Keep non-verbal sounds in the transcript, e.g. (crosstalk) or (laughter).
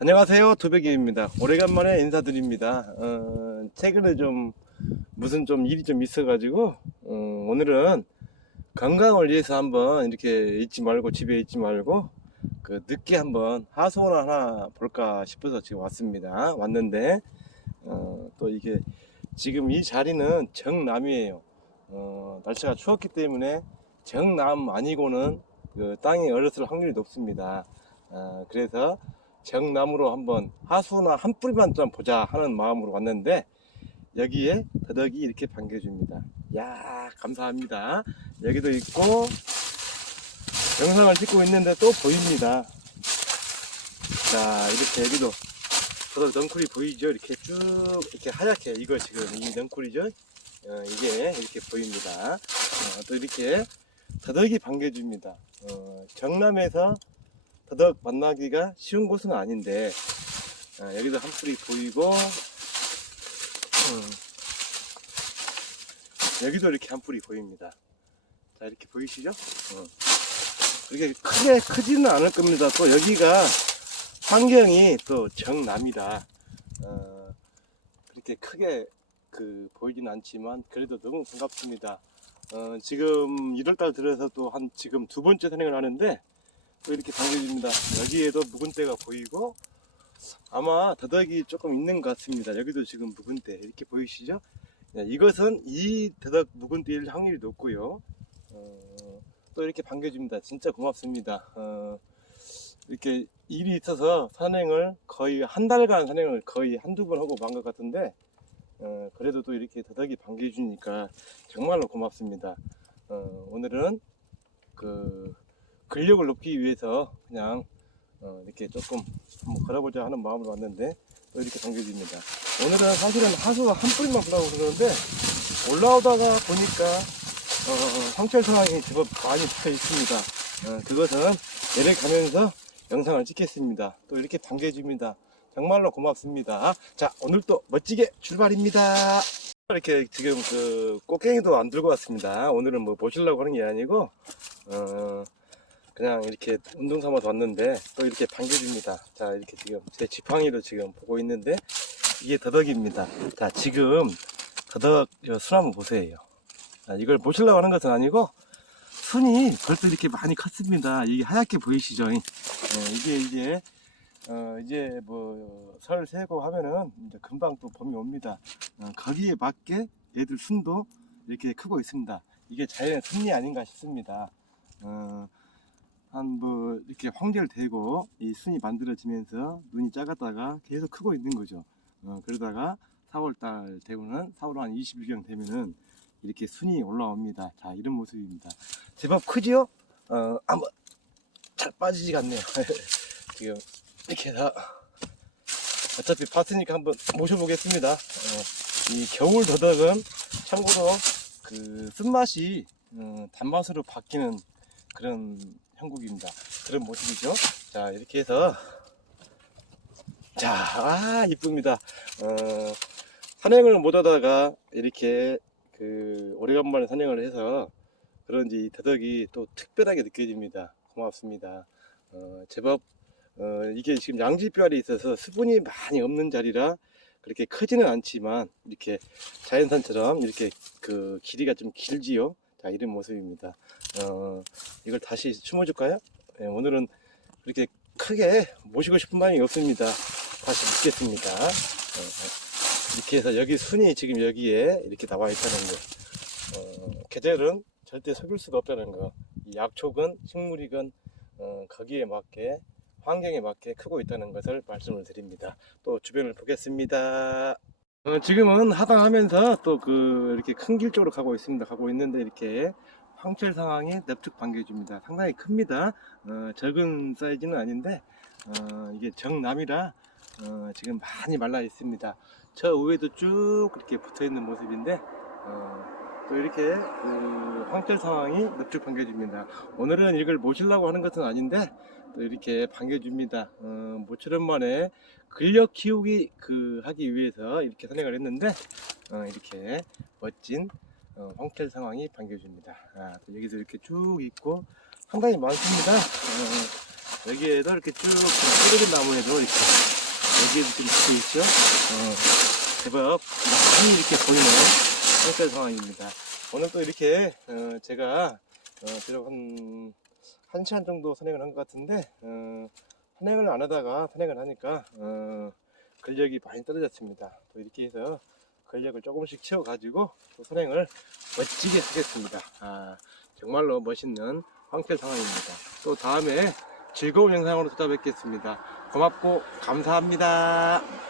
안녕하세요 도백이입니다. 오래간만에 인사드립니다. 어, 최근에 좀 무슨 좀 일이 좀 있어 가지고 어, 오늘은 건강을 위해서 한번 이렇게 있지 말고 집에 있지 말고 그 늦게 한번 하소원 하나 볼까 싶어서 지금 왔습니다. 왔는데 어, 또 이게 지금 이 자리는 정남이에요. 어, 날씨가 추웠기 때문에 정남 아니고는 그 땅이 얼었을 확률이 높습니다. 어, 그래서 정나무로 한번 하수나 한 뿌리만 좀 보자 하는 마음으로 왔는데 여기에 더덕이 이렇게 반겨줍니다. 야 감사합니다. 여기도 있고 영상을 찍고 있는데 또 보입니다. 자 이렇게 여기도 더덕 넝쿨이 보이죠? 이렇게 쭉 이렇게 하얗게 이거 지금 이 넝쿨이죠? 어, 이게 이렇게 보입니다. 어, 또 이렇게 더덕이 반겨줍니다. 어, 경남에서 더덕 만나기가 쉬운 곳은 아닌데 아, 여기도 한 풀이 보이고 음, 여기도 이렇게 한 풀이 보입니다. 자 이렇게 보이시죠? 어. 그렇게 크게 크지는 않을 겁니다. 또 여기가 환경이 또 정남이라 어, 그렇게 크게 그 보이진 않지만 그래도 너무 반갑습니다. 어, 지금 1월달 들어서 또 한 지금 두 번째 산행을 하는데 또 이렇게 반겨줍니다. 여기에도 묵은 때가 보이고 아마 더덕이 조금 있는 것 같습니다. 여기도 지금 묵은 때 이렇게 보이시죠? 네, 이것은 이 더덕 묵은 때일 확률이 높고요. 어, 또 이렇게 반겨줍니다. 진짜 고맙습니다. 어, 이렇게 일이 있어서 산행을 거의 한 달간 산행을 거의 한두 번 하고 만 것 같은데 어, 그래도 또 이렇게 더덕이 반겨주니까 정말로 고맙습니다. 어, 오늘은 그 근력을 높이기 위해서 그냥 어, 이렇게 조금 한번 걸어보자 하는 마음으로 왔는데 또 이렇게 당겨집니다. 오늘은 사실은 하수가 한 뿌리만 올라오고 그러는데 올라오다가 보니까 어, 황철 상황이 제법 많이 붙어 있습니다. 어, 그것은 내려가면서 영상을 찍겠습니다. 또 이렇게 반겨줍니다. 정말로 고맙습니다. 자, 오늘 또 멋지게 출발입니다. 이렇게 지금 그 꽃갱이도 안 들고 왔습니다. 오늘은 뭐 보시려고 하는 게 아니고 어, 그냥 이렇게 운동 삼아서 왔는데 또 이렇게 반겨줍니다. 자 이렇게 지금 제 지팡이로 지금 보고 있는데 이게 더덕입니다. 자 지금 더덕 순 한번 보세요. 자, 이걸 보시려고 하는 것은 아니고 순이 벌써 이렇게 많이 컸습니다. 이게 하얗게 보이시죠? 어, 이게 이제 어, 이제 뭐 설 세고 하면은 이제 금방 또 봄이 옵니다. 어, 거기에 맞게 애들 순도 이렇게 크고 있습니다. 이게 자연의 승리 아닌가 싶습니다. 어, 한 뭐 이렇게 황결되고 이 순이 만들어지면서 눈이 작았다가 계속 크고 있는 거죠. 어, 그러다가 4월달 되고는 4월 한 20일경 되면은 이렇게 순이 올라옵니다. 자 이런 모습입니다. 제법 크지요? 어, 한번 잘 빠지지가 않네요. (laughs) 지금 이렇게 해서 어차피 봤으니까 한번 모셔보겠습니다. 어, 이 겨울 더덕은 참고로 그 쓴맛이 어, 단맛으로 바뀌는 그런 형국입니다. 그런 모습이죠. 자, 이렇게 해서 자, 아, 이쁩니다. 어, 산행을 못 하다가 이렇게 그 오래간만에 산행을 해서 그런지 더덕이 또 특별하게 느껴집니다. 고맙습니다. 어, 제법 어, 이게 지금 양지뼈알이 있어서 수분이 많이 없는 자리라 그렇게 크지는 않지만 이렇게 자연산처럼 이렇게 그 길이가 좀 길지요. 자, 이런 모습입니다. 어, 이걸 다시 심어줄까요? 네, 오늘은 그렇게 크게 모시고 싶은 마음이 없습니다. 다시 묻겠습니다. 어, 이렇게 해서 여기 순이 지금 여기에 이렇게 나와 있다는 거. 어, 계절은 절대 속일 수가 없다는 거. 이 약초건 식물이건 어, 거기에 맞게 환경에 맞게 크고 있다는 것을 말씀을 드립니다. 또 주변을 보겠습니다. 어, 지금은 하강하면서 또 그 이렇게 큰 길 쪽으로 가고 있습니다. 가고 있는데 이렇게 황철 상황이 넓적 반겨줍니다. 상당히 큽니다. 어, 적은 사이즈는 아닌데 어, 이게 정남이라 어, 지금 많이 말라 있습니다. 저 위에도 쭉 이렇게 붙어 있는 모습인데 어, 또 이렇게 그 황철 상황이 넓적 반겨줍니다. 오늘은 이걸 모시려고 하는 것은 아닌데 또 이렇게 반겨줍니다. 어, 모처럼 만에 근력 키우기 그 하기 위해서 이렇게 산행을 했는데 어, 이렇게 멋진 어, 황철 상황이 반겨줍니다. 아, 또 여기서 이렇게 쭉 있고 상당히 많습니다. 어, 여기에도 이렇게 쭉 쓰러진 나무에도 이렇게 여기에도 지금 있죠. 어, 제법 많이 이렇게 보이는 상태 상황입니다. 오늘 또 이렇게 어, 제가 어, 비록 한, 한 시간 정도 선행을 한 것 같은데 어, 선행을 안 하다가 선행을 하니까 어, 근력이 많이 떨어졌습니다. 또 이렇게 해서 근력을 조금씩 채워가지고 또 선행을 멋지게 하겠습니다. 아, 정말로 멋있는 황태 상황입니다. 또 다음에 즐거운 영상으로 찾아뵙겠습니다. 고맙고 감사합니다.